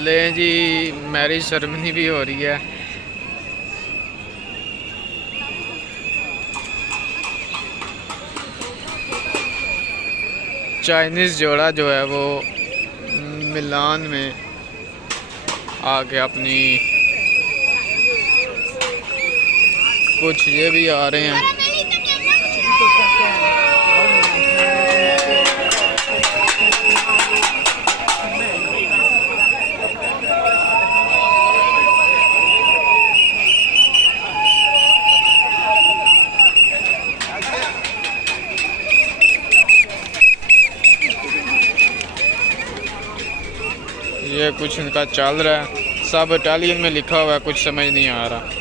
ले जी marriage ceremony भी हो रही है। चाइनीज़ जोड़ा जो है वो मिलान में आके अपनी कुछ ये भी आ रहे हैं। ये कुछ इनका चल रहा है, सब इटालियन में लिखा हुआ है, कुछ समझ नहीं आ रहा।